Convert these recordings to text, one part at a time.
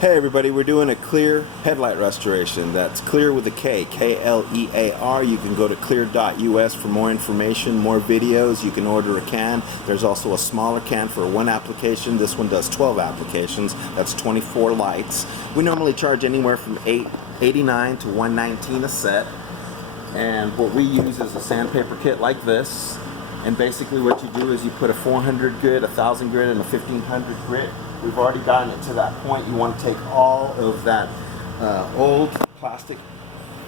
Hey everybody, we're doing a clear headlight restoration. That's clear with a K, K-L-E-A-R. You can go to clear.us for more information, more videos. You can order a can. There's also a smaller can for one application. This one does 12 applications. That's 24 lights. We normally charge anywhere from $89 to $119 a set. And what we use is a sandpaper kit like this. And basically what you do is you put a 400 grit, a 1000 grit, and a 1500 grit. We've already gotten it to that point. You want to take all of that old plastic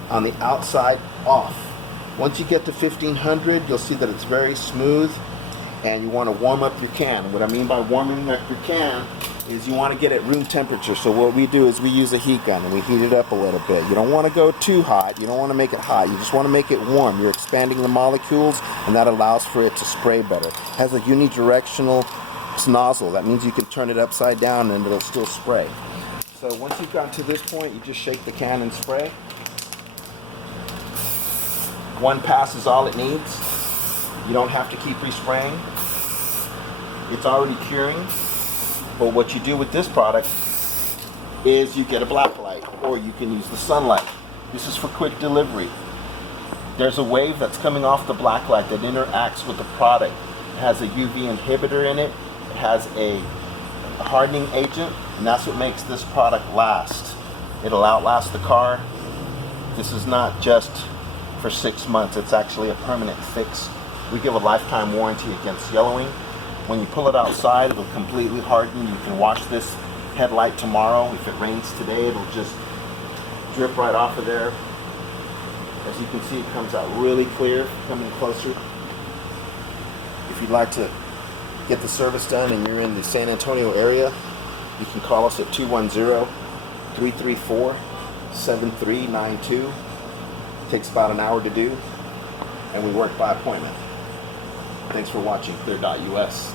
on the outside off. Once you get to 1500, you'll see that it's very smooth, and you want to warm up your can. What I mean by warming up your can is you want to get it room temperature. So what we do is we use a heat gun and we heat it up a little bit. You don't want to go too hot. You don't want to make it hot. You just want to make it warm. You're expanding the molecules, and that allows for it to spray better. It has a unidirectional nozzle. That means you can turn it upside down and it'll still spray. So once you've gotten to this point, you just shake the can and spray. One pass is all it needs. You don't have to keep respraying. It's already curing. But what you do with this product is you get a black light, or you can use the sunlight. This is for quick delivery. There's a wave that's coming off the black light that interacts with the product. It has a UV inhibitor in it. It has a hardening agent, and that's what makes this product last. It'll outlast the car. This is not just for 6 months. It's actually a permanent fix. We give a lifetime warranty against yellowing. When you pull it outside, it'll completely harden. You can wash this headlight tomorrow. If it rains today, it'll just drip right off of there. As you can see, it comes out really clear. Coming closer. If you'd like to get the service done and you're in the San Antonio area, you can call us at 210-334-7392. It takes about an hour to do, and we work by appointment. Thanks for watching Clear.us.